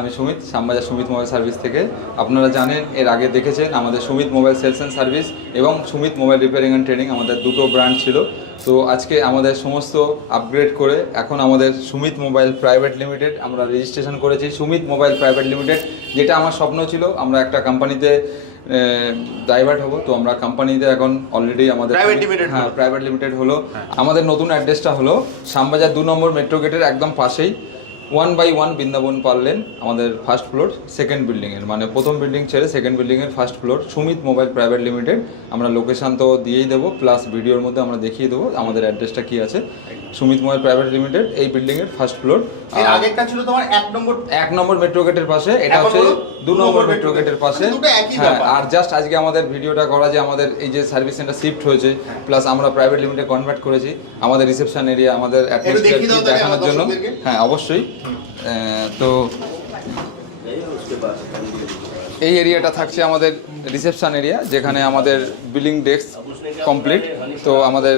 আমি Sumit, Shyambazar Sumit mobile service থেকে। আপনারা জানেন, এর আগে দেখেছেন আমাদের Sumit mobile sales and service এবং Sumit mobile repairing and training, আমাদের দুটো ব্রাঞ্চ ছিল। তো আজকে আমাদের সমস্ত আপগ্রেড করে এখন আমাদের সুমিত মোবাইল প্রাইভেট লিমিটেড আমরা রেজিস্ট্রেশন করেছি। সুমিত মোবাইল প্রাইভেট লিমিটেড, যেটা আমার স্বপ্ন ছিল আমরা একটা কোম্পানিতে ডাইভার্ট হবো। তো আমরা কোম্পানিতে এখন অলরেডি আমাদের প্রাইভেট লিমিটেড হলো। আমাদের নতুন অ্যাড্রেসটা হলো শ্যামবাজার 2 নম্বর মেট্রো গেটের একদম পাশেই 1/1 বৃন্দাবন পাল লেন, আমাদের ফার্স্ট ফ্লোর সেকেন্ড বিল্ডিংয়ের, মানে প্রথম বিল্ডিং ছেড়ে সেকেন্ড বিল্ডিংয়ের first floor Sumit mobile private limited. আমরা লোকেশান তো দিয়েই দেবো, প্লাস ভিডিওর মধ্যে আমরা দেখিয়ে দেবো আমাদের অ্যাড্রেসটা কী আছে। সুমিত মোবাইল প্রাইভেট লিমিটেড এই বিল্ডিংয়ের ফার্স্ট ফ্লোর। আগেরটা ছিল তোমার 1 নম্বর মেট্রো গেটের পাশে, এটা হচ্ছে 2 নম্বর মেট্রো গেটের পাশে। হ্যাঁ, আর জাস্ট আজকে আমাদের ভিডিওটা করা যে আমাদের এই যে সার্ভিস সেন্টার শিফট হয়েছে, প্লাস আমরা প্রাইভেট লিমিটেড কনভার্ট করেছি, আমাদের রিসেপশন এরিয়া, আমাদের অ্যাটমসফিয়ার দেখানোর জন্য। হ্যাঁ অবশ্যই। তো এই এরিয়াটা থাকছে আমাদের রিসেপশন এরিয়া, যেখানে আমাদের বিলিং ডেস্ক কমপ্লিট। তো আমাদের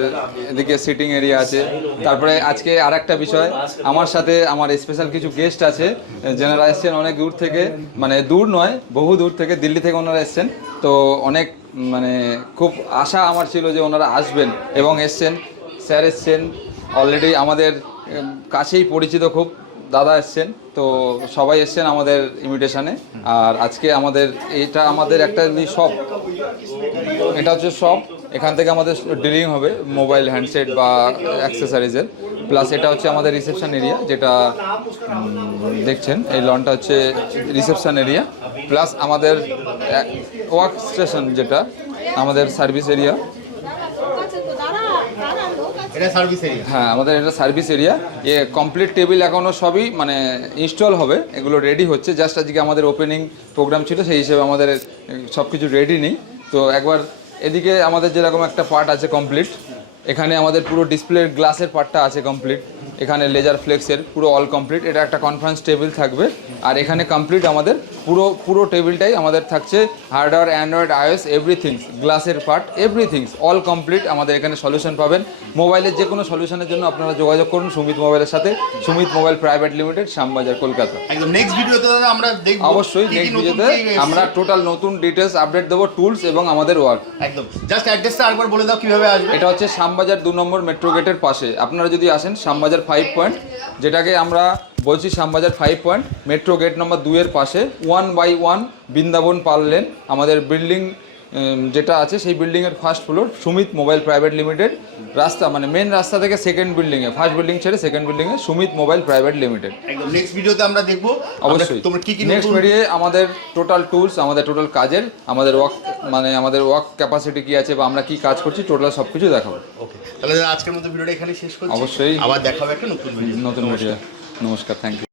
এদিকে সিটিং এরিয়া আছে। তারপরে আজকে আর একটা বিষয়, আমার সাথে আমার স্পেশাল কিছু গেস্ট আছে, যারা এসছেন অনেক দূর থেকে, মানে দূর নয় বহু দূর থেকে, দিল্লি থেকে ওনারা এসছেন। তো অনেক মানে খুব আশা আমার ছিল যে ওনারা আসবেন এবং এসছেন। স্যার এসছেন, অলরেডি আমাদের কাছেই পরিচিত খুব দাদা এসছেন। তো সবাই এসছেন আমাদের ইনভিটেশনে। আর আজকে আমাদের এটা আমাদের একটা শপ, এটা হচ্ছে শপ, এখান থেকে আমাদের ডিলিং হবে মোবাইল হ্যান্ডসেট বা অ্যাক্সেসরিজের। প্লাস এটা হচ্ছে আমাদের রিসেপশন এরিয়া, যেটা দেখছেন এই লনটা হচ্ছে রিসেপশন এরিয়া। প্লাস আমাদের ওয়ার্ক স্টেশন, যেটা আমাদের সার্ভিস এরিয়া। হ্যাঁ, আমাদের এটা সার্ভিস এরিয়া। এ কমপ্লিট টেবিল এখনও সবই মানে ইনস্টল হবে, এগুলো রেডি হচ্ছে। জাস্ট আজকে আমাদের ওপেনিং প্রোগ্রাম ছিল, সেই হিসেবে আমাদের সব কিছু রেডি নেই। তো একবার এদিকে আমাদের যেরকম একটা পার্ট আছে কমপ্লিট, এখানে আমাদের পুরো ডিসপ্লের গ্লাসের পার্টটা আছে কমপ্লিট, এখানে লেজার ফ্লেক্সের পুরো অল কমপ্লিট। এটা একটা কনফারেন্স টেবিল থাকবে। আর এখানে কমপ্লিট আমাদের পুরো টেবিলটাই আমাদের থাকছে হার্ডওয়্যার, অ্যান্ড্রয়েড, আইওএস, এভরিথিংস, গ্লাসের পার্ট, এভরিথিংস অল কমপ্লিট। আমাদের এখানে সলিউশন পাবেন মোবাইলের যে কোনো সলিউশনের জন্য আপনারা যোগাযোগ করুন সুমিত মোবাইলের সাথে। Sumit mobile private limited, Shyambazar, Kolkata. একদম নেক্সট ভিডিওতে দাদা আমরা দেখব, অবশ্যই নেক্সট ভিডিওতে আমরা টোটাল নতুন ডিটেলস আপডেট দেবো, টুলস এবং আমাদের ওয়ার্ক। একদম জাস্ট অ্যাড্রেসটা আরেকবার বলে দাও কিভাবে আসবে। এটা হচ্ছে শ্যামবাজার 2 নম্বর মেট্রো গেটের পাশে। আপনারা যদি আসেন শ্যামবাজার 5 পয়েন্ট, যেটাকে আমরা বলছি Shyambazar 5 point, metro gate number 2 এর পাশে 1/1 বৃন্দাবন পাল লেন, আমাদের বিল্ডিং যেটা আছে সেই বিল্ডিংয়ের first floor Sumit mobile private limited. রাস্তা মানে মেন রাস্তা থেকে সেকেন্ড বিল্ডিংয়ে, ফার্স্ট বিল্ডিং ছেড়ে সেকেন্ড বিল্ডিংয়ে সুমিত মোবাইল প্রাইভেট লিমিটেড। একদম নেক্সট ভিডিওতে আমরা দেখব অবশ্যই। তোমরা কি কি নেক্সট ভিডিওয়ে আমাদের টোটাল টুলস, আমাদের টোটাল কাজের, আমাদের ওয়ার্ক মানে আমাদের ওয়ার্ক ক্যাপাসিটি কী আছে বা আমরা কী কাজ করছি, টোটাল সব কিছু দেখাবো। ওকে, তাহলে আজকের মতো ভিডিওটা এখানে শেষ করছি। অবশ্যই, আবার দেখা হবে একটা নতুন ভিডিও। নমস্কার, থ্যাংক ইউ।